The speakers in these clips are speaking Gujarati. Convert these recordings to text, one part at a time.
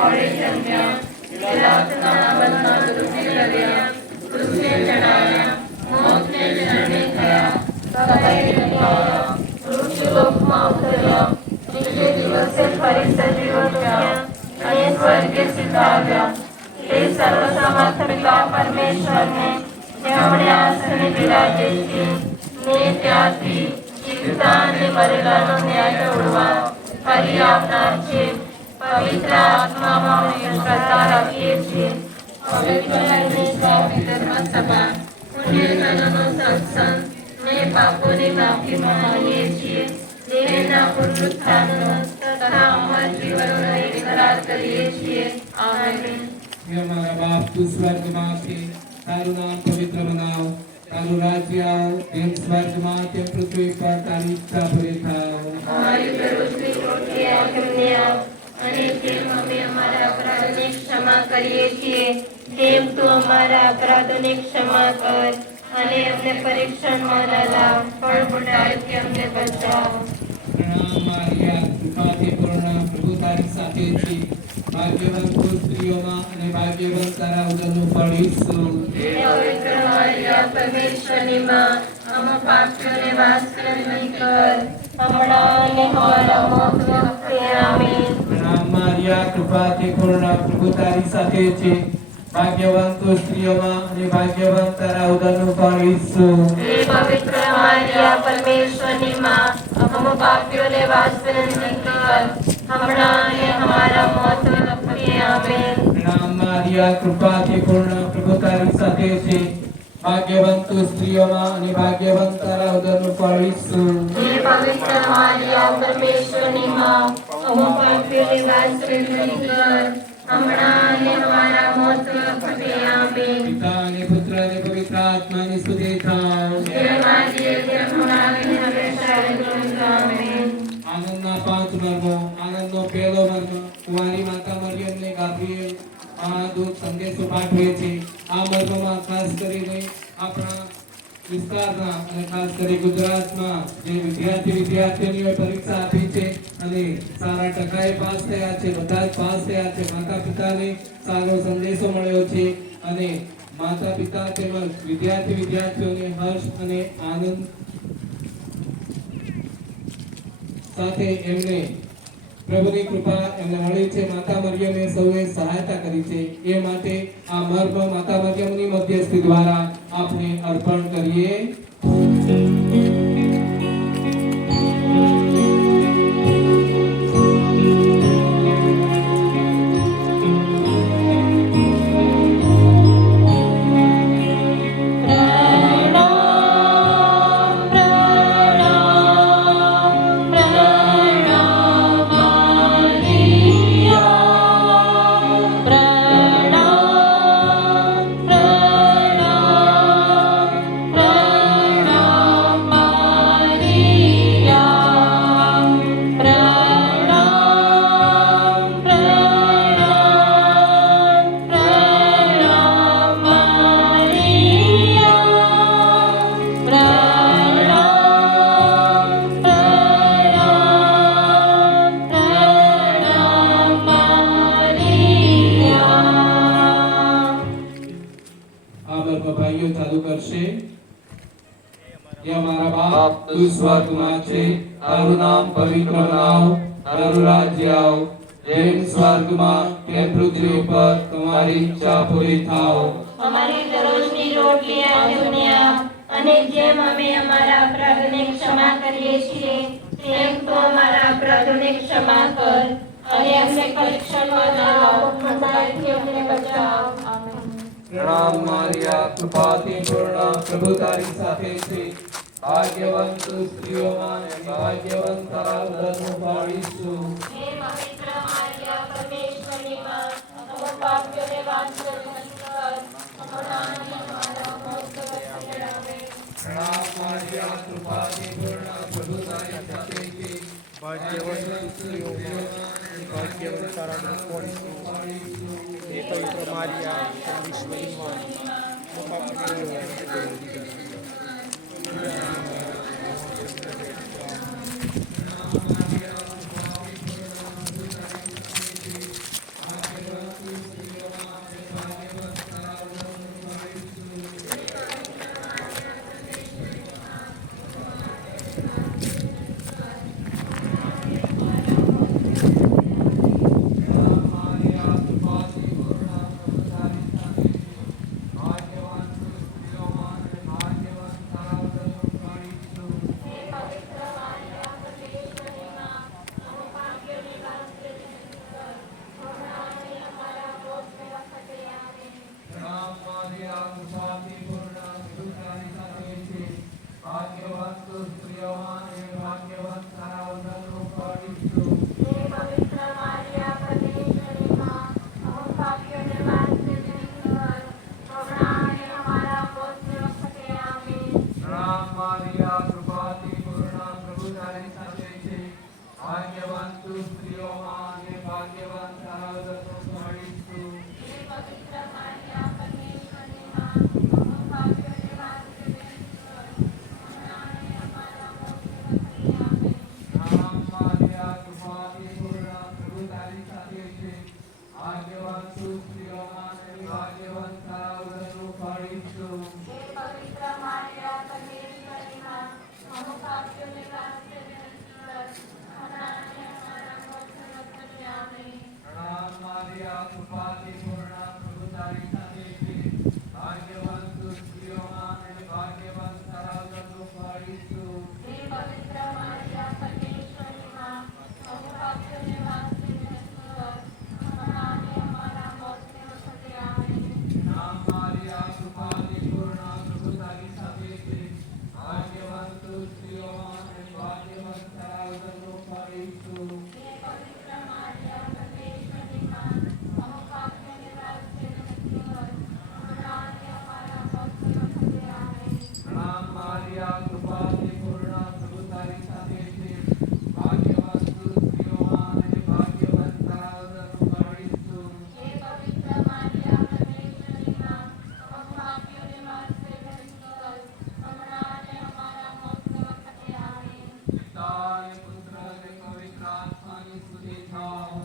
થોડે જમ્યા, વિલાસના બંધના દુઃખે લડ્યા, કૃષ્ણે જણાવ્યા, મોતને જન્મે થયા, સદાય રહ્યા, મૃત્યુલોકમાં ઉતર્યા, ત્રીજે દિવસે ફરી સજીવો થયા અને સ્વર્ગે સિધાવ્યા. તે સર્વસમર્થ પિતા પરમેશ્વરને જેમણે આસને બિરાજે છે, ને ત્યાંથી જીવતા અને મરેલાનો ન્યાય તોડવા ફરી આવનાર છે. પવિત્ર આત્મામાં શ્રદ્ધા રાખીએ છીએ. પવિત્ર ધર્મસભા, પુણ્યજનોનો સત્સંગ ને પાપોની માફી માગીએ છીએ. દેહના પુનરુત્થાનનો તથા અમર જીવનનો એકરાર કરીએ છીએ. આમેન. हमारा बाप तू स्वर्ग में છે, તારું નામ પવિત્ર બનાવ, તારું રાજ્ય આવ, જેમ સ્વર્ગ માં તેમ પૃથ્વી પર તારી ઈચ્છા પૂરી થાવ. અમારી દરરોજની રોટલી અમને આપ, અને જેમ અમે અમારા અપરાધોને ક્ષમા કરીએ છીએ, તેમ તું અમારા અપરાધોને ક્ષમા કર, અને અમને પરીક્ષણમાં ન લાવ, પણ બુરાઈથી અમને બચાવ. પ્રણામ મારિયા, કૃપાથી પૂર્ણ, પ્રભુ તારી સાથે છે. ભાગ્યવાન તું સ્ત્રીઓમાં અને ભાગ્યવાન તારા ઉદરનું ફળ ઈસુ. હે પવિત્ર મારિયા, પરમેશ્વરની માં, અમે પાપીઓને વાત્સલ્ય કર, હમણાં અને અમારા મોત વખતે. આમેન. પ્રણામ મારિયા, કૃપાથી પૂર્ણ, પ્રભુ તારી સાથે છે. ભાગ્યવાન તું સ્ત્રીઓમાં અને ભાગ્યવાન તારા ઉદરનું ફળ ઈસુ. હે પવિત્ર મારિયા, પરમેશ્વરની માં, અમે પાપીઓને વાત્સલ્ય કર, હમણાં અને અમારા મોત વખતે. આમેન. પ્રણામ મારિયા, કૃપાથી પૂર્ણ, પ્રભુ તારી સાથે છે. ભાગ્યવાન તું સ્ત્રીઓમાં અને ભાગ્યવાન તારા ઉદરનું ફળ ઈસુ. હે પવિત્ર મારિયા, પરમેશ્વરની માં, અમે પાપીઓને વાત્સલ્ય કર, હમણાં અને અમારા મોત વખતે. આમેન. પિતા અને પુત્ર અને પવિત્ર આત્માની સ્તુતિ થાવ. જેમ આજે તેમ હમણાં અને હંમેશા રહે. આમેન. આનંદના પાંચ મર્મો. આનંદનો પહેલો મર્મ, કુંવારી માતા મરિયમને ગાબ્રિએલ આ દૂત સંદેશો પાઠવે છે. આ મર્મમાં ખાસ કરીને આપણા વિસ્તારના અને ખાસ કરી ગુજરાતમાં જે વિદ્યાર્થીઓએ પરીક્ષા આપી છે અને સારા ટકાએ પાસ થયા છે, બધા જ પાસ થયા છે. માતા પિતાને સારો સંદેશો મળ્યો છે અને માતા પિતા તેમજ વિદ્યાર્થીઓને હર્ષ અને આનંદ સાથે એમને પ્રભુની કૃપા એમને મળી છે. માતા મરિયમે સૌએ સહાયતા કરી છે. એ માટે આ મર્મ માતા મરિયમની મધ્યસ્થી દ્વારા આપણે અર્પણ કરીએ. તું સ્વર્ગમાં છે, તારું નામ પવિત્ર બનાવ, તારું રાજ્ય આવ, જેમ સ્વર્ગમાં તેમ પૃથ્વી પર તમારી ઈચ્છા પૂરી થાવ. અમારી દરરોજની રોટલી અમને આપ, અને જેમ અમે અમારા અપરાધોને ક્ષમા કરીએ છીએ, તેમ તું અમારા અપરાધોને ક્ષમા કર, અને અમને પરીક્ષણમાં ન લાવ, પણ બુરાઈથી અમને બચાવ. આમેન. પ્રણામ મારિયા, કૃપાથી પૂર્ણ, પ્રભુ તારી સાથે છે. ભાગ્યવાન તું સ્ત્રીઓમાં અને ભાગ્યવાન તારા ઉદરનું ફળ ઈસુ. હે પવિત્ર મારિયા, પરમેશ્વરની માં, અમે પાપીઓને વાત્સલ્ય કર, હમણાં અને અમારા મોત વખતે. આમેન. પ્રણામ મારિયા, કૃપાથી પૂર્ણ, પ્રભુ તારી સાથે છે. ભાગ્યવાન સ્ત્રીઓમાં અને ભાગ્યવાન તારા ઉદરનું ફળ ઈસુ. હે પવિત્ર મારિયા, વિશ્વની માં, મારિયા કૃપાથી પૂર્ણ પ્રભુ તારી સાથે છે ભાગ્યવાન તું સ્ત્રીઓમાં અને ભાગ્યવાન તારા ઉદરનું ફળ ઈસુ. હે પવિત્ર મારિયા પરમેશ્વરની માં, અમને પાપીઓને વાંચી વિનંતી કર, હમણાં અને અમારા મોતની વખતે આમેન. નામ મારિયા કૃપાથી પૂર્ણ પ્રભુ તારી સાથે છે ભાગ્યવાન તું સ્ત્રીઓમાં અને ભાગ્યવાન તારા ઉદરનું ફળ ઈસુ. હે પવિત્ર મારિયા પરમેશ્વરની માં, અમને પાપીઓને વાંચી વિનંતી કર, હમણાં અને અમારા મોતની વખતે આમેન. નામ મારિયા કૃપાથી પૂર્ણ પ્રભુ તારી સાથે છે ભાગ્યવાન તું સ્ત્રીઓમાં અને ભાગ્યવાન તારા ઉદરનું ફળ ઈસુ. હે પવિત્ર મારિયા પરમેશ્વરની માં, અમને પાપીઓને વાંચી વિનંતી કર, હમણાં અને અમારા મોતની વખતે આમેન. પિતા અને પુત્ર અને પવિત્ર આત્માની સ્તુતિ થાઓ.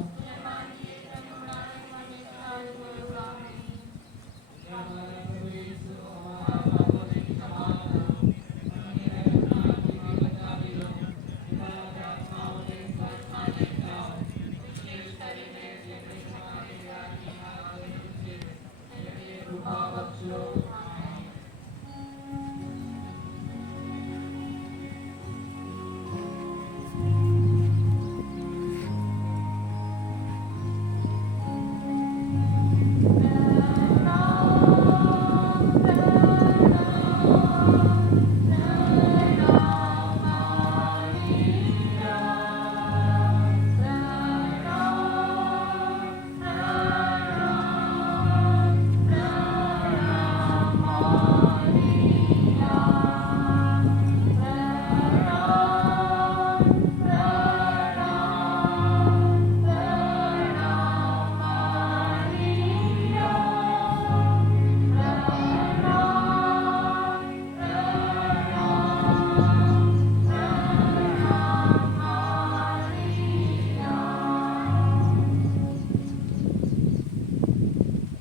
માનીએ પ્રભુના મને ચાલ બોલો આમેન. હે અમારા પ્રભુ ઈસુ, અમારા પાપોને ક્ષમા કરો, અમને નરકમાંથી બચાવી લો, તમારા આત્માઓને સ્વર્ગમાં લઈ જાઓ, વિશેષ કરીને જેમને તમારી દયાની આ જરૂર છે તેમને કૃપા બક્ષો. આમેન.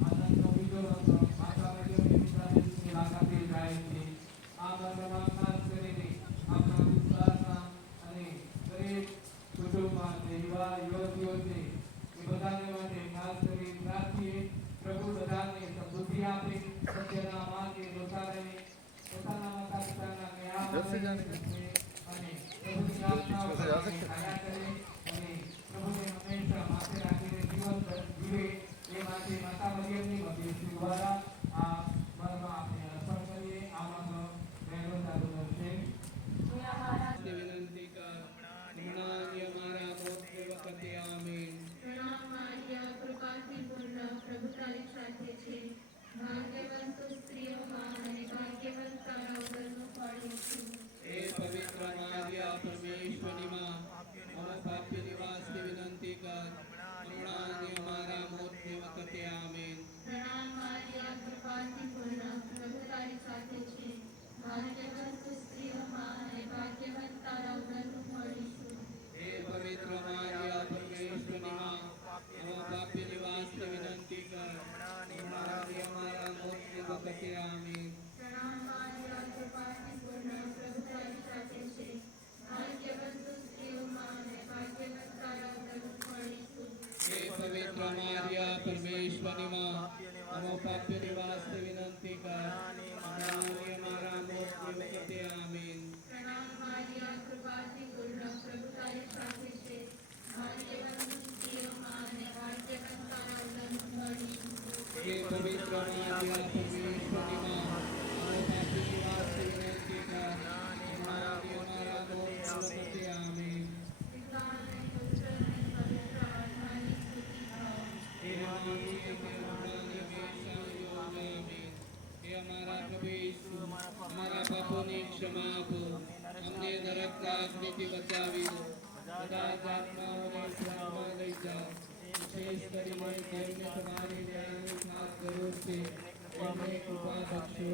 આનંદનો બીજો રંગ માતા મરિયમની મુલાકાતની મુલાકાતે જાય છે. આ મર્મમાં ખાસ કરીને આપણા વિસ્તારના અને દરેક કુટુંબમાં જે યુવતીઓ છે એ બધાને માટે ખાસ કરી પ્રાર્થીએ પ્રભુ બધાને સમૃદ્ધિ આપે, સત્યના માર્ગે જોતા રહે, પોતાના માતા પિતાના કહેવામાં રહે અને પ્રભુની આજ્ઞાઓ પાળીને કાયા કરે અને પ્રભુને હંમેશા માથે રાખીને જીવન જીવે એ માટે માતા મરિયમની મધ્યસ્થી દ્વારા આ મર્મ આપણે અર્પણ કરીએ. આ મર્મ વહેલો ચાલુ રહેશે. વિનંતી કર, હમણાં અને અમારા મોતની વખતે આમીન. પ્રણામ મારિયા, કૃપાથી પૂર્ણ પ્રભુ તારી સાથે છે, ભાગ્યવાન તું સ્ત્રીઓમાં અને ભાગ્યવાન તારા ઉદરનું ફળ ઈસુ. હે પવિત્ર મારિયા પરમેશ્વરની માં, અમારા પાપ્ય નિવાસની વિનંતી કર, હમણાં અને અમારા મોતની વખતે આમીન. પ્રણામ મારિયા, કૃપાથી પૂર્ણ પ્રભુ તારી સાથે છે, ભાગ્યવાન તું સ્ત્રીઓમાં અને ભાગ્યવાન તારા ઉદરનું ફળ ઈસુ. હે પવિત્ર મારિયા પરમેશ્વરની માં, અમારા પાપ્ય નિવાસની વિનંતી કર, હમણાં અને અમારા મોતની વખતે આમીન. પ્રણામ મારિયા, કૃપાથી પૂર્ણ પ્રભુ તારી સાથે છે, ભાગ્યવાન તું સ્ત્રીઓમાં અને ભાગ્યવાન તારા ઉદરનું ફળ ઈસુ. હે પવિત્ર મારિયા પરમેશ્વરની માં, અમારા પાપ્ય નિવાસની વિનંતી કર, હમણાં અને અમારા મોતની વખતે આમીન. પ્રણામ મારિયા, કૃપાથી પૂર્ણ પ્રભુ તારી સાથે છે, ભાગ્યવાન તું સ્ત્રીઓમાં અને ભાગ્યવાન તારા ઉદરનું ફળ ઈસુ. હે પવિત્ર મારિયા પરમેશ્વરની માં, અમારા પાપ્ય નિવાસની વિનંતી કર, હમણાં અને અમારા મોતની વખતે આમીન. પિતા અને પુત્ર અને પવિત્ર આત્માની સ્તુતિ થાઓ. હે માનીએ કે હમણાં અને હંમેશા યોગ આમીન. હે અમારા પ્રભુ ઈસુ, અમારા પાપોની ક્ષમા આપો, અમને નરકના અગ્નિથી બચાવી લો, બધા જ આત્માઓને સ્વર્ગમાં લઈ જાઓ, વિશેષ કરીને જેમને તમારી દયાની ખાસ જરૂર છે એમને કૃપા બક્ષો.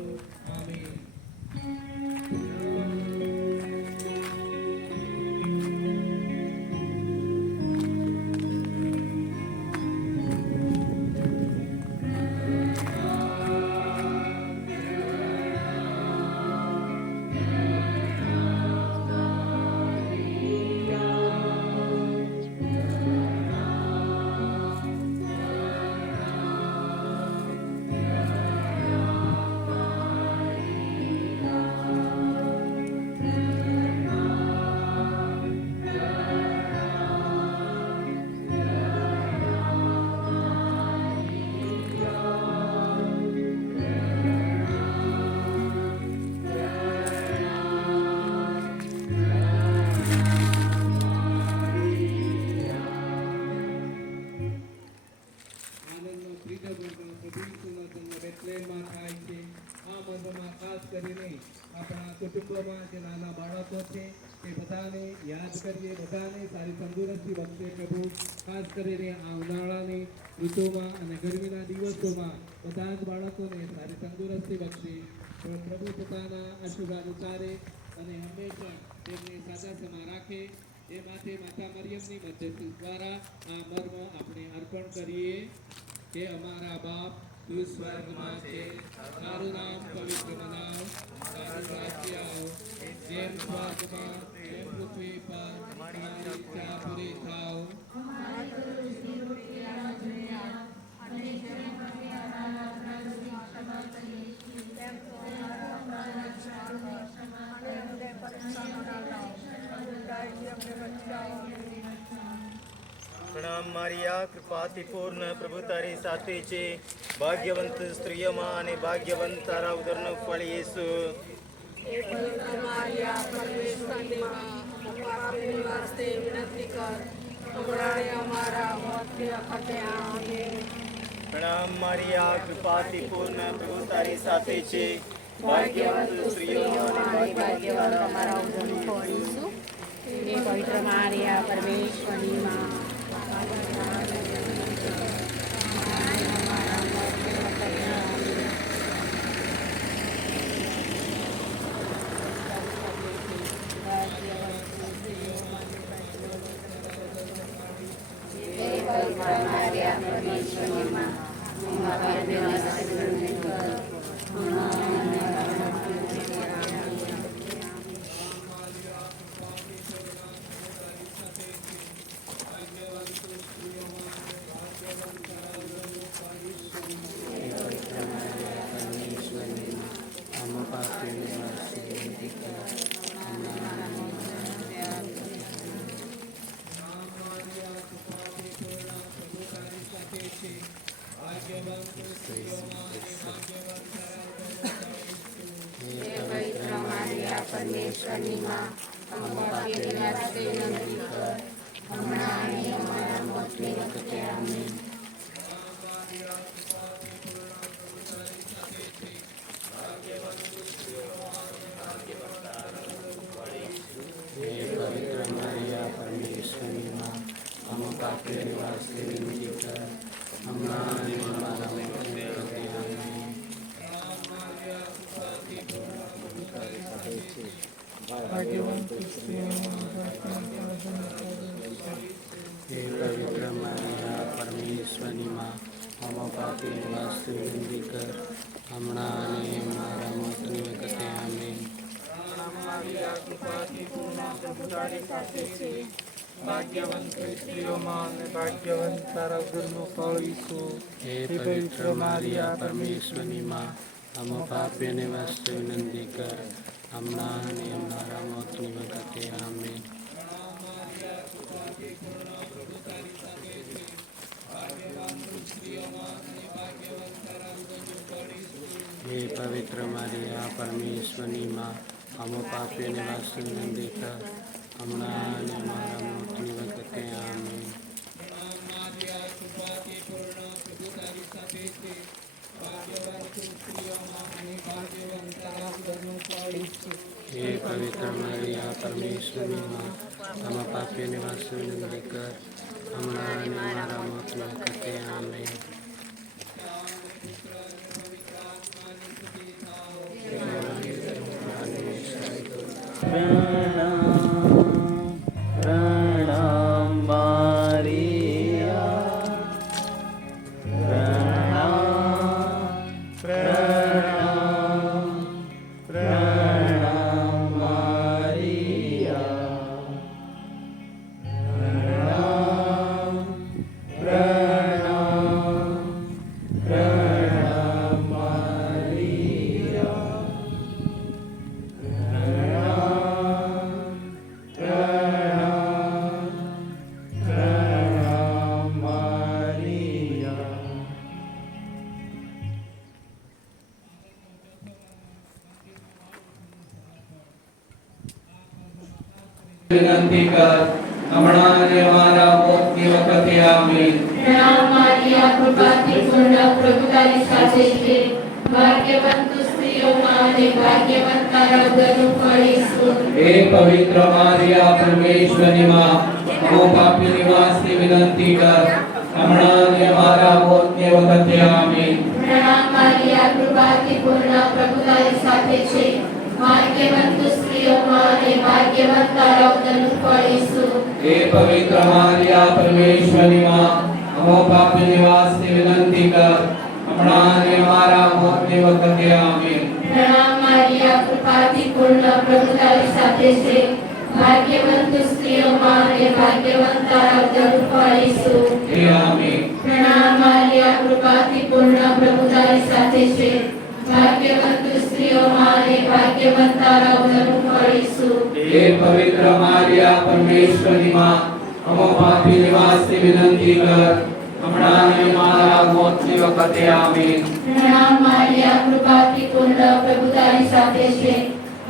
આમીન. કરીને આપણા કુટુંબોમાં જે નાના બાળકો છે તે બધાને યાદ કરીએ, બધાને સારી તંદુરસ્તી બનશે પ્રભુ. ખાસ કરીને આ ઉનાળાની ઋતુમાં અને ગરમીના દિવસોમાં બધા જ બાળકોને સારી તંદુરસ્તી બનશે. તો પ્રભુ પોતાના આશીર્વાદ ઉતારે અને હંમેશા તેમને સાજાસમાં રાખે. એ માટે માતા મરિયમની મધ્યસ્થી દ્વારા આ મર્મ આપણે અર્પણ કરીએ કે અમારા બાપ તું સ્વર્ગમાં છે, તારું નામ પવિત્ર મનાવ, તારું રાજ્ય આવ, જેમ સ્વર્ગમાં તેમ પૃથ્વી પર તમારી ઈચ્છા પૂરી થાવ. પ્રણામ મારિયા, કૃપાથી પૂર્ણ, પ્રભુ તારી સાથે છે. ભાગ્યવંત સ્ત્રીઓમાં અને ભાગ્યવંત તારા ઉદરનું ફળ યેસુ. પ્રણામ મારિયા, કૃપાથી પૂર્ણ, પ્રભુ તારી સાથે છે. ભાગ્યવંત સ્ત્રીઓમાં અને ભાગ્યવંત તમારા ઉદરનું ફળ ઈસુ. હે પવિત્ર મારિયા, પરમેશ્વરની માં, પરમેશ્વરની માં, અમો પાપીઓને વાસ્તે વિનંતી કર, હમણાં અને અમારા મોતની વખતે આમીન. હે પવિત્ર મારિયા, પરમેશ્વરની માં, અમો પાપીઓને વાસ્તે વિનંતી કર, હમણાં અને અમારા મોતની વખતે આમીન. હે પવિત્ર મારિયા, પરમેશ્વરની માં, અમો પાપીઓને વાસ્તે વિનંતી કર, હમણાં અને અમારા મોતની વખતે આમીન. ભાગ્યવંત સ્ત્રીઓમાં અને ભાગ્યવંત તારા ઉદરનું ફળ ઈસુ. હે પવિત્ર મારિયા, પરમેશ્વરની માં, અમો પાપીઓને વાસ્તે વિનંતી કર, હમણાં અને અમારા મોતની વખતે આમીન. હે પવિત્ર મારિયા, પરમેશ્વરની માં, અમો પાપીઓને વાસ્તે વિનંતી કર, હમણાં અને અમારા મોતની વખતે આમીન. હે પવિત્ર મારિયા, પરમેશ્વરની માં, અમો પાપીઓને વાસ્તે વિનંતી કર, હમણાં અને અમારા મોતની વખતે આમીન. પ્રણામ મારિયા, પ્રણામ પ્રણામ પ્રણામ મારિયા, પ્રણામ પ્રણામ પ્રણામ મારિયા, વિનંતી કર, હમણાં અને અમારા મોતની વખતે આમીન. પ્રણામ મારિયા, કૃપાથી પૂર્ણ, પ્રભુ તારી સાથે છે. ભાગ્યવંત સ્ત્રીઓ સ્ત્રીઓમાં અને ભાગ્યવાન તારા ઉદરનું ફળ ઈસુ. હે પવિત્ર મારિયા, પરમેશ્વરની માં, અમો પાપી નિવાસની વિનંતી કર, હમણાં અને અમારા મોતની વખતે આમીન. પ્રણામ મારિયા, કૃપાથી પૂર્ણ, પ્રભુ તારી સાથે છે. ભાગ્યવાન તું સ્ત્રીઓમાં અને ભાગ્યવાન તારા ઉદરનું ફળ ઈસુ. હે પવિત્ર મારિયા, પરમેશ્વરની માં, અમો પાપી નિવાસની વિનંતી કર, હમણાં અને અમારા મોતની વખતે આમીન. પ્રણામ મારિયા, કૃપાથી પૂર્ણ, પ્રભુ તારી સાથે છે. ભાગ્યવાન તું સ્ત્રીઓમાં અને ભાગ્યવાન તારા ઉદરનું ફળ ઈસુ. હે આમીન. પ્રણામ મારિયા, કૃપાથી પૂર્ણ, પ્રભુ તારી સાથે છે. ભાગ્યવાન તું સ્ત્રીઓમાં અને ભાગ્યવાન તારા ઉદરનું ફળ ઈસુ. હે પવિત્ર મારિયા, પરમેશ્વરની માં, અમો પાપી નિવાસની વિનંતી કર, હમણાં અને અમારા મોતની વખતે આમીન. પ્રણામ મારિયા, કૃપાથી પૂર્ણ, પ્રભુ તારી સાથે છે.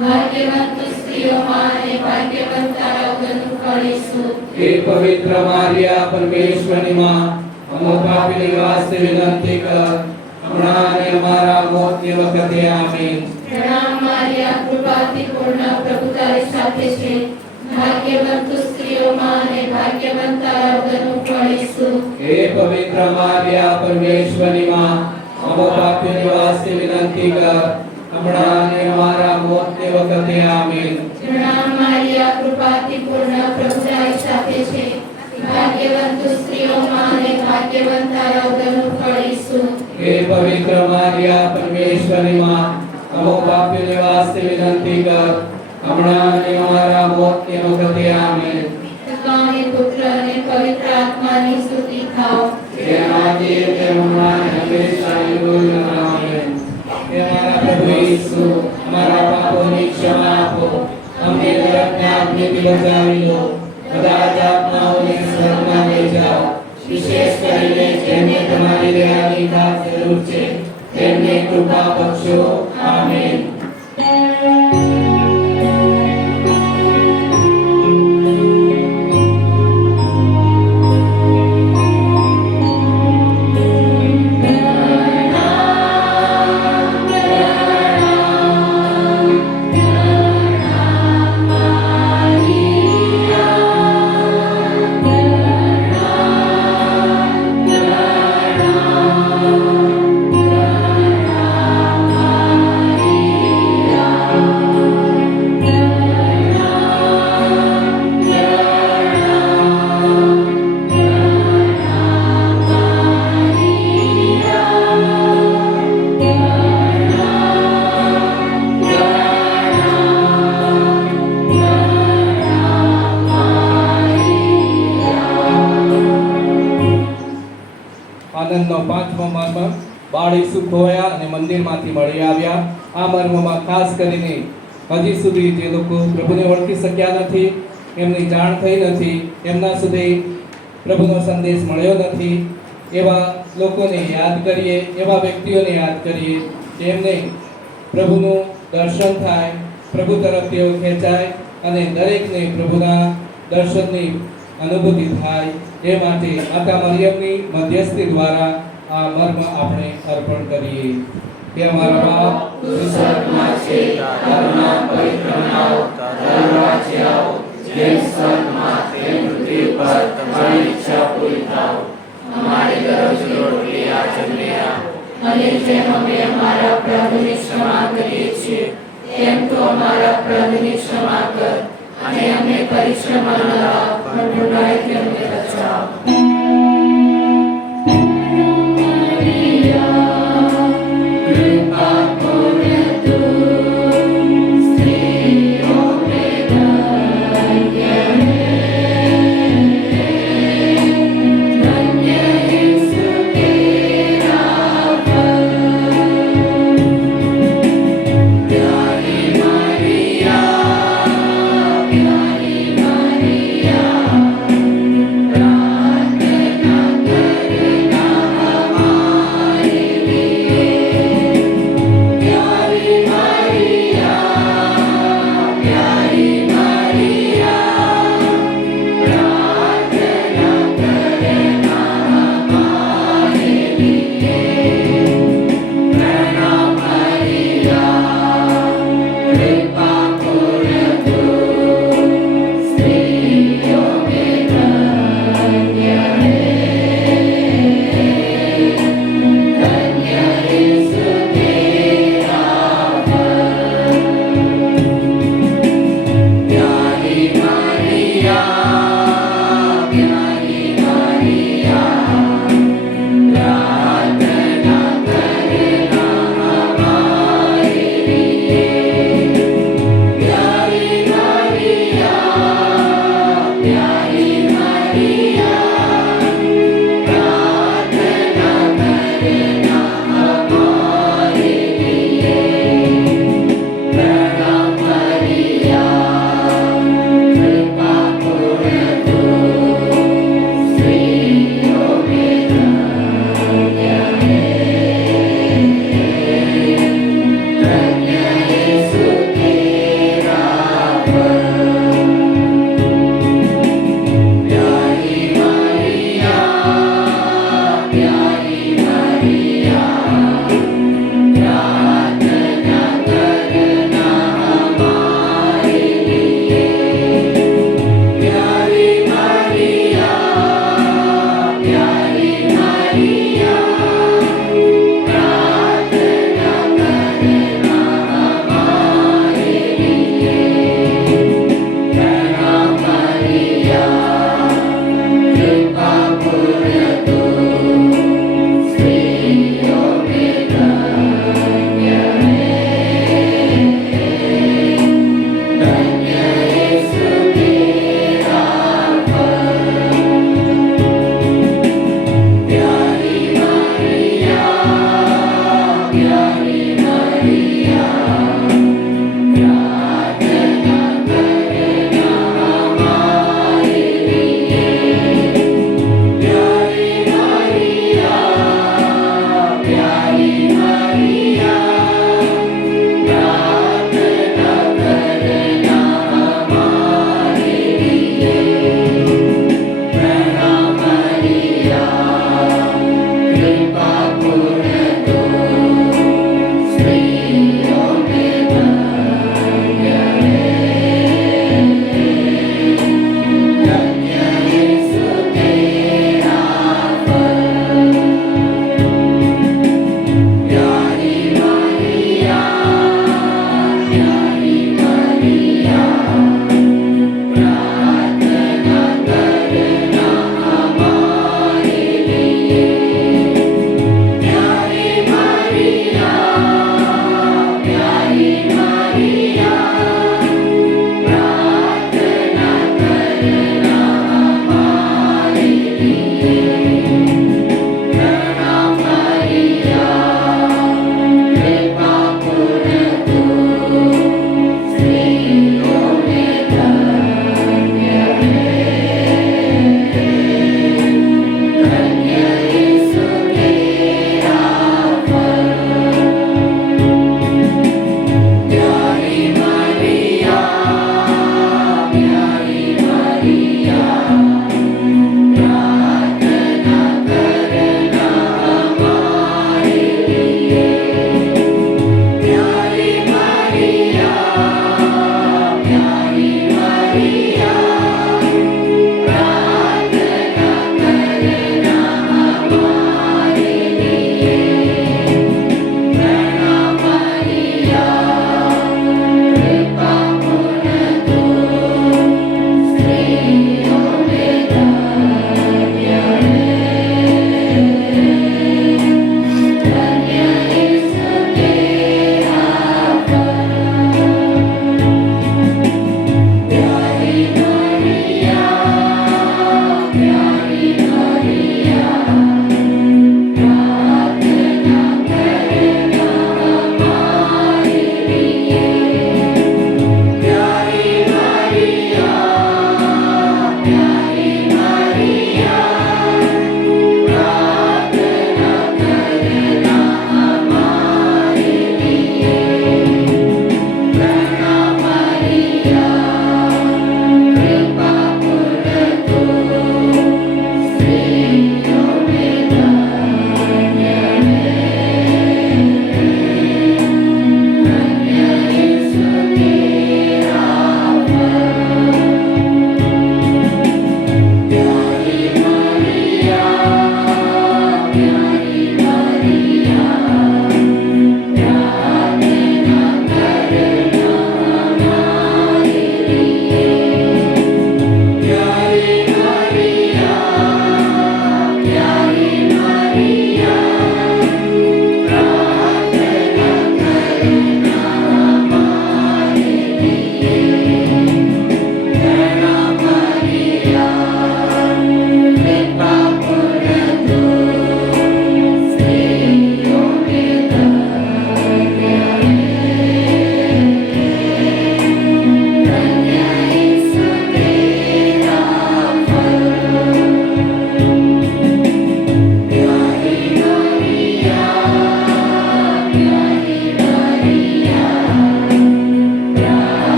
ભાગ્યવાન તું સ્ત્રીઓમાં અને ભાગ્યવાન તારા ઉદરનું ફળ ઈસુ. હે પવિત્ર મારિયા, પરમેશ્વરની માં, અમો પાપી નિવાસની વિનંતી કર, હમણાં અને અમારા મોતની વખતે આમીન. પ્રણામ મારિયા, કૃપાથી પૂર્ણ, પ્રભુ તારી સાથે છે. ભાગ્યવાન તું સ્ત્રીઓમાં અને ભાગ્યવાન તારા ઉદરનું ફળ ઈસુ. હે પવિત્ર મારિયા, પરમેશ્વરની માં, અમો પાપી નિવાસની વિનંતી કર, હમણાં અને અમારા મોતની વખતે આમીન. પ્રણામ મારિયા, કૃપાથી પૂર્ણ, પ્રભુ તારી સાથે છે. ભાગ્યવાન તું સ્ત્રીઓમાં અને ભાગ્યવાન તારા ઉદરનું ફળ ઈસુ. હે પવિત્ર મારિયા, પરમેશ્વરની માં, અમો પાપી નિવાસની વિનંતી કર, હમણાં અને અમારા મોતની વખતે આમીન. પિતા અને પુત્ર અને પવિત્ર આત્માની સ્તુતિ થાઓ. જેમ આજે તેમ હમણાં અને હંમેશા યુગોયુગ આમીન. હે અમારા પ્રભુ ઈસુ, અમારા પાપોની ક્ષમા આપો, અમને નરકના અગ્નિથી બચાવી લો, બધા જ આત્માઓને સ્વર્ગમાં લઈ જાઓ, વિશેષ કરીને જેમને તમારી દયાની ખાસ જરૂર છે તેમને કૃપા બક્ષો. આમીન. આનંદનો પાંચમો મર્મ, બાળ ઈસુ ખોવાયા અને મંદિરમાંથી મળી આવ્યા. આ મર્મમાં ખાસ કરીને હજી સુધી જે લોકો પ્રભુને ઓળખી શક્યા નથી, એમની જાણ થઈ નથી, એમના સુધી પ્રભુનો સંદેશ મળ્યો નથી, એવા લોકોને યાદ કરીએ, એવા વ્યક્તિઓને યાદ કરીએ કે એમને પ્રભુનું દર્શન થાય, પ્રભુ તરફ તેઓ ખેંચાય અને દરેકને પ્રભુના દર્શનની અનુભૂતિ થાય. એ માટે માતા મરિયમની મધ્યસ્થી દ્વારા આ મર્મ આપણે અર્પણ કરીએ. કે અમારા બાપ તું સ્વર્ગમાં છે, તારું નામ પવિત્ર બનાવો, તારું રાજ્ય આવો, જેમ સ્વર્ગમાં તેમ પૃથ્વી પર તમારી ઈચ્છા પૂરી થાવ. અમારી દરરોજની રોટલી આજ અમને આપ, અને જેમ અમે અમારા અપરાધોની ક્ષમા કરીએ છીએ તેમ તું અમારા અપરાધોની ક્ષમા કર, અને અમને પરીક્ષામાં ન લાવ, પણ બુરાઈથી અમને બચાવ. Maria,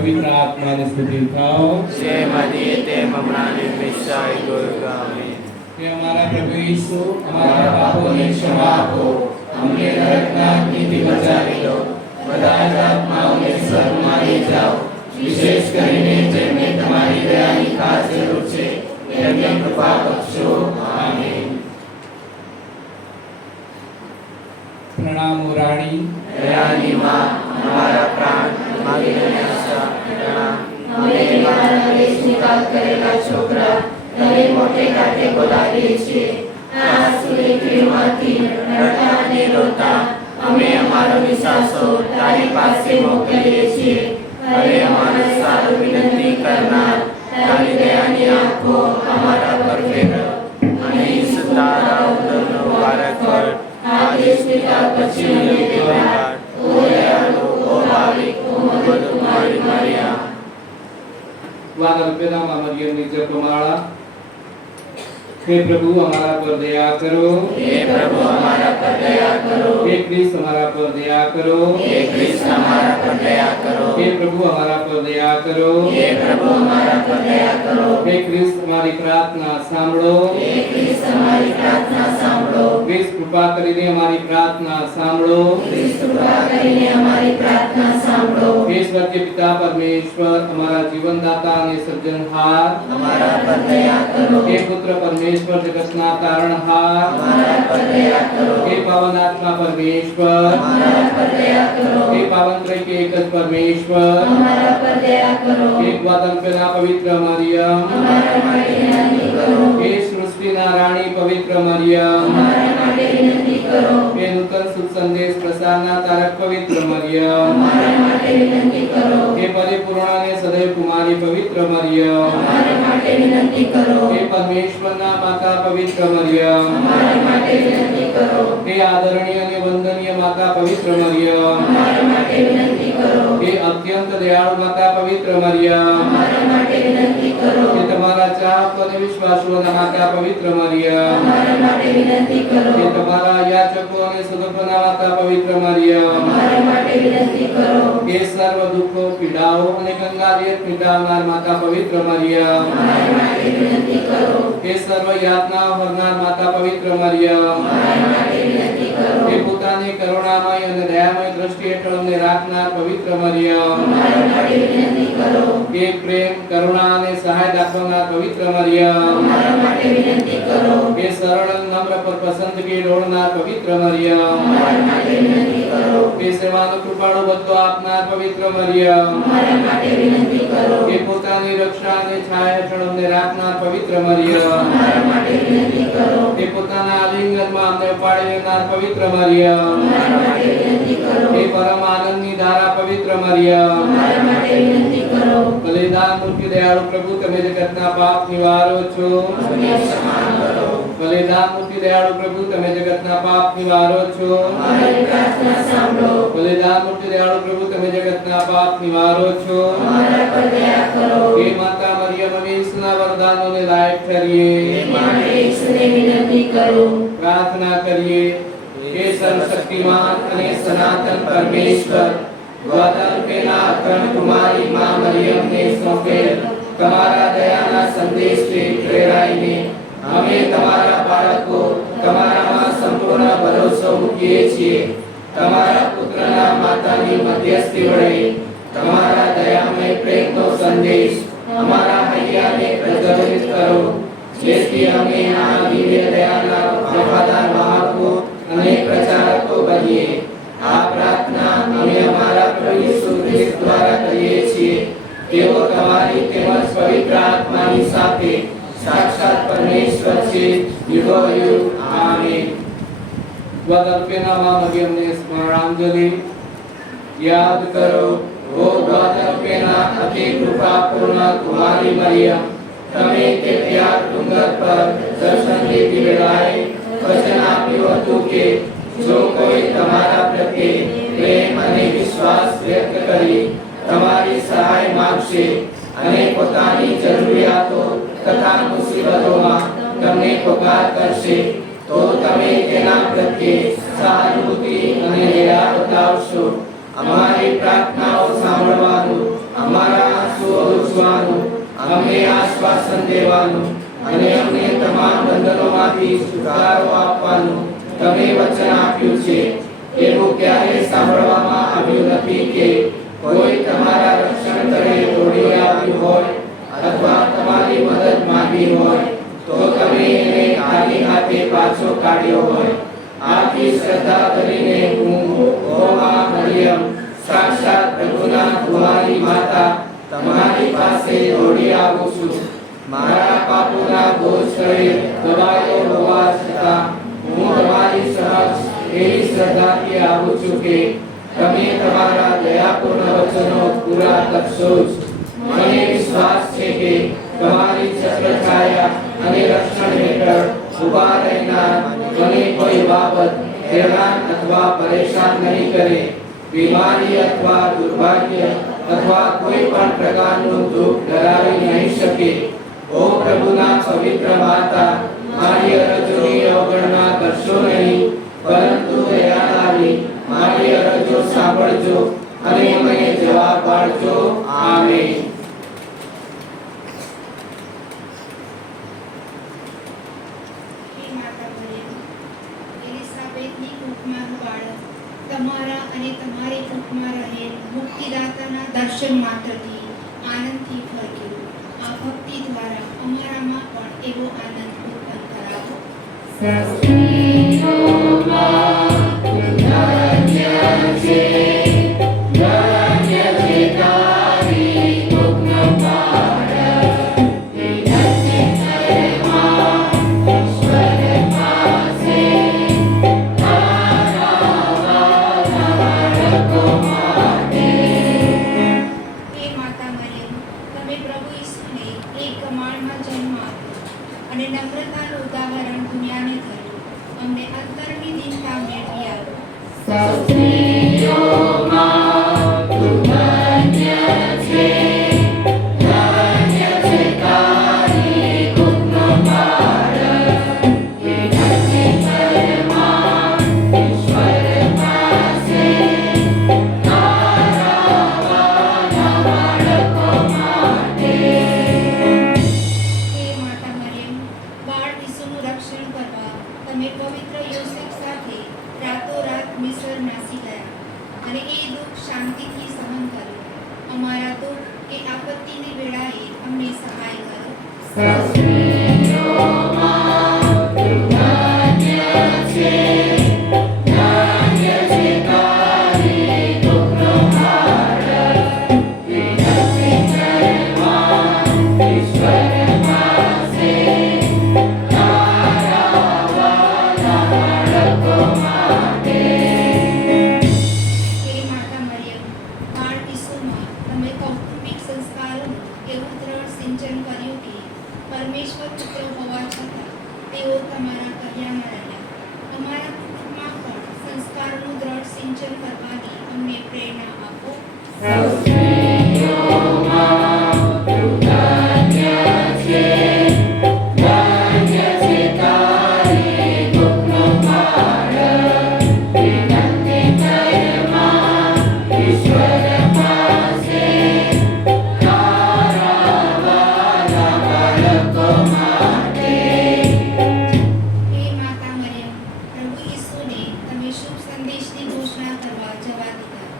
પવિત્ર આત્માને સ્તુતિ થાઓ. જેમ આદિએ તેમ હમણાં ને હંમેશા ગોરગામે. હે અમારા પ્રભુ ઈસુ, અમારા પાપોની ક્ષમા આપો, અમને નરકના અગ્નિથી બચાવી લો, બધા જ આત્માઓને સ્વર્ગમાં લઈ જાઓ, વિશેષ કરીને જેમને તમારી દયાની ખાસ જરૂર છે તેમને કૃપા બક્ષો. આમેન. પ્રણામો રાણી, દયાની માં, અમારા પ્રાણ માગીને આશા પ્રણામ. અમે તમારા દેશની વાત કરેલા છોકરા તને મોટે કાંઠે બોલાવીએ છીએ. આ આંસુની ખીણમાંથી રડતા અને રોતા અમે અમારો વિશ્વાસો તારી પાસે મોકલીએ છીએ. અરે અમારા સારું વિનંતી કરનાર, તારી દયાની આંખો અમારા પર ફેરવ અને ઈસુ તારા ઉદરનો વારક કર. આ દેશ પિતા પછી દેવાળ, ઓ દયાળુ, ઓ ભાવિક, ઓ મધુકુમારી મરિયમ. વાદળ પેદામાં મરિયમની જપમાળા. હે પ્રભુ અમારા પર દયા કરો, હે પ્રભુ અમારા પર દયા કરો. હે ખ્રિસ્ત અમારા પર દયા કરો, હે ખ્રિસ્ત અમારા પર દયા કરો. હે પ્રભુ અમારા પર દયા કરો, હે પ્રભુ અમારા પર દયા કરો. હે ખ્રિસ્ત અમારી પ્રાર્થના સાંભળો, હે ખ્રિસ્ત અમારી પ્રાર્થના સાંભળો. ખ્રિસ્ત કૃપા કરીને અમારી પ્રાર્થના સાંભળો. ખ્રિસ્ત કૃપા કરીને અમારી પ્રાર્થના સાંભળો. હે સ્વર્ગીય પિતા પરમેશ્વર, અમારા જીવનદાતા અને સર્જનહાર, અમારા પર દયા કરો. હે પુત્ર પરમેશ્વર, જગતના તારણહાર, અમારા પર દયા કરો. હે પાવન આત્મા પરમેશ્વર, અમારા પર દયા કરો. હે પાવન ત્રૈકે એક જ પરમેશ્વર, અમારા પર દયા કરો. હે દ્વાદંપના પવિત્ર મરિયમ, અમારા માટે વિનંતી કરો. હે સૃષ્ટિના રાણી પવિત્ર મરિયમ, અમારા માટે વિનંતી કરો. હે નૂતન શુભ સંદેશ પ્રસારના તારક પવિત્ર મરિયમ, અમારા માટે વિનંતી કરો. હે પરિપૂર્ણ અને સદૈવ કુમારી પવિત્ર મરિયમ, અમારા માટે વિનંતી કરો. હે પરમેશ્વરના માતા પવિત્ર મરિયમ, અમારા માટે વિનંતી કરો. હે આદરણીય અને વંદનીય માતા પવિત્ર મરિયમ, અમારા માટે વિનંતી કરો. હે અત્યંત દયાળુ માતા પવિત્ર મરિયમ, અમારા માટે વિનંતી કરો. હે તમારા ચાહકો અને વિશ્વાસુઓના માતા પવિત્ર મરિયમ, અમારા માટે વિનંતી કરો. હે તમારા યાચકો અને સદકોના માતા પવિત્ર મરિયમ, અમારા માટે વિનંતી કરો. હે સર્વ દુઃખો પીડાઓ અને કંગાલિયત મિટાવનાર માતા પવિત્ર મરિયમ, અમારા માટે વિનંતી કરો. હે સર્વ યાતનાઓ હરનાર માતા પવિત્ર મરિયમ, અમારા માટે વિનંતી કરો. હે પોતાની કરુણામય અને દયામય દ્રષ્ટિ હેઠળ અમને રાખનાર પવિત્ર મરિયમ, અમારા માટે વિનંતી કરો. કે પ્રેમ કરુણા અને સહાય દાખવનાર પવિત્ર મરિયમ અમારા માટે વિનંતી કરો. કે સરળ અને નમ્ર પર પસંદગી ડોળનાર પવિત્ર મરિયમ અમારા માટે વિનંતી કરો. કે સેવાનો કૃપાળો બધો આપનાર પવિત્ર મરિયમ અમારા માટે વિનંતી કરો. કે પોતાની રક્ષા અને છાયા હેઠળ અમને રાખનાર પવિત્ર મરિયમ અમારા માટે વિનંતી કરો. કે પોતાના આલિંગનમાં અમને ઉપાડી લેનાર પવિત્ર મરિયમ અમારા માટે વિનંતી કરો. કે પરમ આનંદની ધારા પવિત્ર મરિયમ અમારા માટે વિનંતી કરો. બલિદાન મૂર્તિ દયાળુ પ્રભુ તમે જગતના પાપ નિવારો છો. અમને ક્ષમા કરો. બલિદાન મૂર્તિ દયાળુ પ્રભુ તમે જગતના પાપ નિવારો છો. અમારી પ્રાર્થના સાંભળો. બલિદાન મૂર્તિ દયાળુ પ્રભુ તમે જગતના પાપ નિવારો છો. અમારા પર દયા કરો. હે માતા મરિયમ અમે ઈશ્વરના વરદાનોને લાયક ઠરીએ. એ માટે ઈશ્વરને વિનંતી કરું. પ્રાર્થના કરીએ કે સર્વશક્તિમાન અને સનાતન પરમેશ્વર દ્વાદરપેના અખંડ કુમારી માં મરિયમને સોંપેલ તમારા દયાના સંદેશથી પ્રેરાઈને અમે તમારા બાળકો તમારામાં સંપૂર્ણ ભરોસો મૂકીએ છીએ. તમારા પુત્રના માતાની મધ્યસ્થી વડે તમારા દયામય પ્રેમનો સંદેશ અમારા હૈયાને પ્રજ્વલિત કરો, જેથી અમે આ દિવ્ય દયાના વફાદાર વાહકો અને પ્રચારકો બનીએ. આ પ્રાર્થના અમે અમારા પ્રભુ ઈસુ ખ્રિસ્ત દ્વારા કરીએ છીએ. તેઓ તમારી તેમજ પવિત્ર આત્માની સાથે સાક્ષાત પરમેશ્વર છે. યુગોયુગ આમીન. દ્વાદરપેના માં મરિયમને સ્મરણાંજલિ યાદ કરો. ઓ દ્વાદરપેના અતિ કૃપાપૂર્ણ કુમારી મરિયમ, તમે તે ત્યાગ ડુંગર પર દર્શન લેતી વેળાએ વચન આપ્યું હતું કે જો કોઈ તમારા પ્રત્યે પ્રેમ અને વિશ્વાસ વ્યક્ત કરી તમારી સહાય માંગશે અને પોતાની જરૂરિયાતો તથા મુસીબતોમાં તમને પુકાર કરશે, તો તમે તેના પ્રત્યે સહાનુભૂતિ અને દયા બતાવશો. અમારી પ્રાર્થનાઓ સાંભળવાનું, અમારા આંસુઓ લૂછવાનું, અમને આશ્વાસન દેવાનું અને અમને તમામ બંધનોમાંથી છુટકારો આપવાનું તમે વચન આપ્યું છે. એવું ક્યારેય સાંભળવામાં આવ્યું નથી કે કોઈ તમારા રક્ષણ કરે દોડી આવ્યું હોય અથવા તમારી મદદ માંગી હોય તો તમે એને ખાલી હાથે પાછો કાઢ્યો હોય. આથી શ્રદ્ધા કરીને હું ઓ માં મરિયમ, સાક્ષાત પ્રભુના કુમારી માતા, તમારી પાસે દોડી આવું છું. મારા પાપોના બોજ તળે દબાયો હોવા છતાં હું તમારી સમક્ષ એવી શ્રદ્ધાથી આવું છું કે તમે તમારા દયાપૂર્ણ વચનો પૂરા કરશો જ. મને વિશ્વાસ છે કે તમારી છત્રછાયા અને રક્ષણ હેઠળ ઉભા રહેનાર મને કોઈ બાબત હેરાન અથવા પરેશાન નહીં કરે. બીમારી અથવા દુર્ભાગ્ય અથવા કોઈ પણ પ્રકારનું દુઃખ ડરાવી નહીં શકે. ઓ પ્રભુના પવિત્ર માતા, મારી અરજોની અવગણના કરશો નહીં, પરંતુ દયાળાની મારી અરજો સાંભળજો અને મને જવાબ આપજો. આમીન. હે માતા મરિયમ, એલિસાબેથની કુખમાં બાળક તમારા અને તમારી કુખમાં રહેલ મુક્તિદાતાના દર્શન માત્રથી આનંદથી ભરજો. આ ભક્તિ દ્વારા અમારામાં પણ એવો આનંદ ઉત્પન્ન કરાવો. હે માતા મરિયમ, તમે પ્રભુ ઈસુને એક કમાણમાં જન્મ આપ્યો અને નમ્રતાનું ઉદાહરણ દુનિયાને થયું. કે આપત્તિની વેળાએ અમને સહાય કરો. હે માતા મરિયમ, બાળ ઈસુમાં તમે કૌટુંબિક સંસ્કારોનું એવું દ્રઢ સિંચન કર્યું કે પરમેશ્વર પુત્ર હોવા છતાં તેઓ તમારા કહ્યામાં રહ્યા. અમારા કુટુંબમાં પણ સંસ્કારોનું દ્રઢ સિંચન કરવાની અમને પ્રેરણા આપો. હે માતા મરિયમ, પ્રભુ ઈસુને તમે શુભ સંદેશની ઘોષણા કરવા જવા દીધા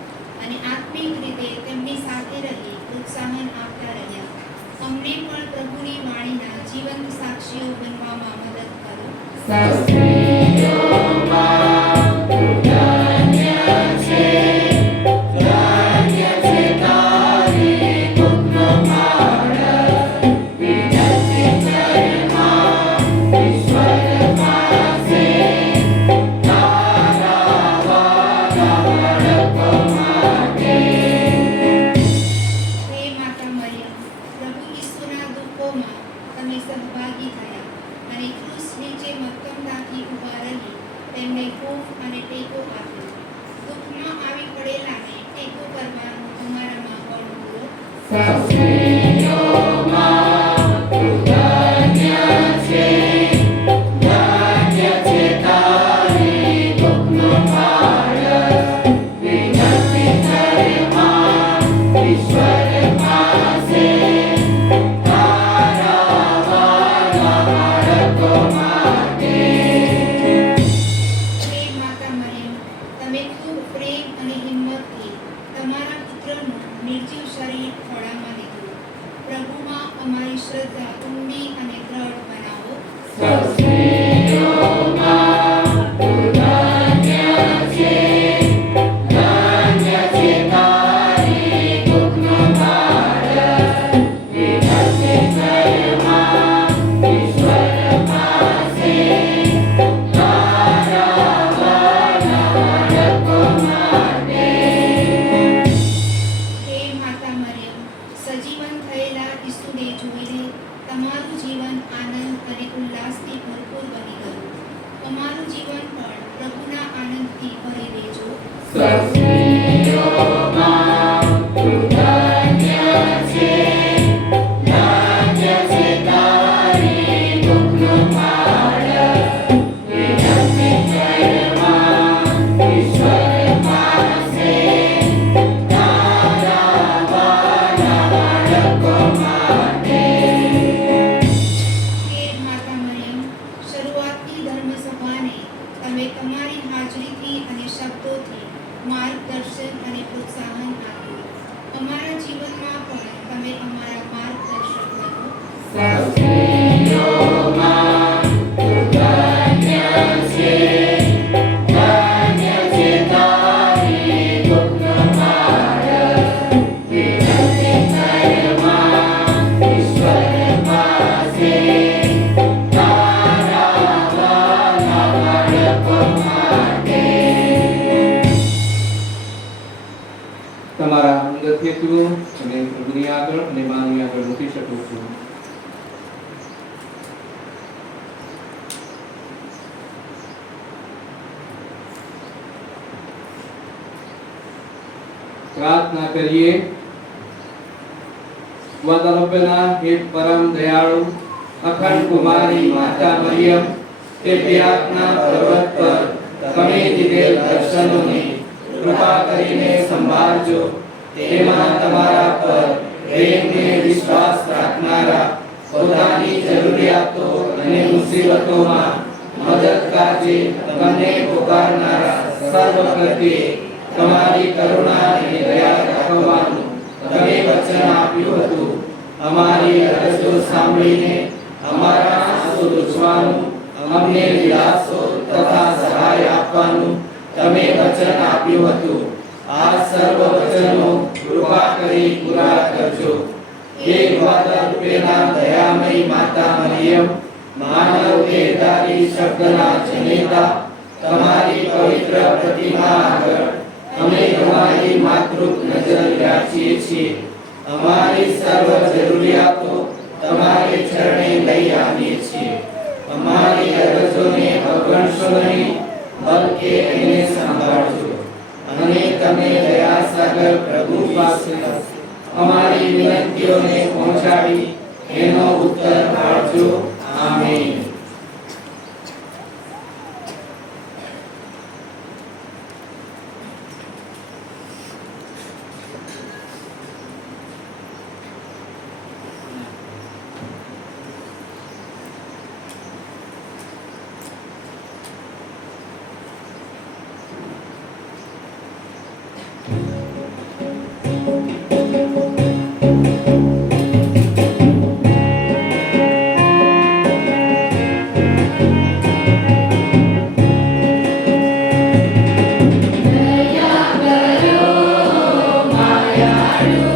અને આત્મિક રીતે તેમની સાથે રહી પ્રોત્સાહન આપતા રહ્યા. અમને પણ પ્રભુની વાણીના જીવંત સાક્ષીઓ બનવામાં મદદ કરો. હે માતા મરિયમ, પ્રભુ ઈસુના દુઃખોમાં તમે સહભાગી થયા અને ક્રૂસ નીચે મક્કમતાથી ઊભા રહી તેમને હૂંફ અને ટેકો આપ્યો. દુઃખમાં આવી પડેલાને ટેકો કરવાનો અમારામાં બળ પૂરો. હે માતા મરિયમ, તમે ખૂબ પ્રેમ અને હિંમતથી તમારા પુત્રનું નિર્જીવ શરીર ખોળામાં લીધું. પ્રભુમાં અમારી શ્રદ્ધા ઊંડી અને દ્રઢ બનાવો. હે માતા મરિયમ, સજીવન થયેલા ઈસુને જોઈને તમારું જીવન આનંદ અને ઉલ્લાસથી ભરપૂર બની ગયું. અમારું જીવન પણ પ્રભુના આનંદથી ભરી દેજો. હે માતા મરિયમ, શરૂઆતની ધર્મસભાને તમે તમારી હાજરીથી અને શબ્દોથી માર્ગદર્શન અને પ્રોત્સાહન આપ્યું. અમારા જીવનમાં પણ તમે અમારા માર્ગદર્શક બનો. તમારા અંગત હેતુઓ અને પ્રભુની આગળ અને માની આગળ મૂકી શકો છો. प्रार्थना करिए। वदा रब्बना हे परम दयाळु अखंड कुमारी माता मरियम તે પ્યારના પર્વત પર તમે દીધેલ દર્શનોની કૃપા કરીને સંભાળજો. તેમાં તમારા પર પ્રેમને વિશ્વાસ રાખનારા પોતાની જરૂરિયાતો અને મુસીબતોમાં મદદ કાજે તમને પુકારનારા સર્વ પ્રત્યે તમારી કરુણા અને દયા રાખવાનું તમે વચન આપ્યું હતું, અમારી અરજો સાંભળીને અમારા આંસુ લૂછવાનું, અમને દિલાસો તથા સહાય આપવાનું તમે વચન આપ્યું હતું. આ સર્વ વચનો કૃપા કરી પૂરા કરજો. હે રૂપેના દયામયી માતા મરિયમ, માનવ દેહધારી શબ્દના જનેતા, તમારી પવિત્ર પ્રતિમા આગળ અમે તમારી માતૃક નજર રાખીએ છીએ. અમારી સર્વ જરૂરિયાતો તમારી ચરણે લઈ આવીએ છીએ. અમારી અરજોને અવગણશો નહીં, બલકે એને સંભાળજો. અને તમે દયાસાગર પ્રભુ પાસે અમારી વિનંતીઓને પહોંચાડી એનો ઉત્તર આપજો. આમેન. દયા કરો માયાળુ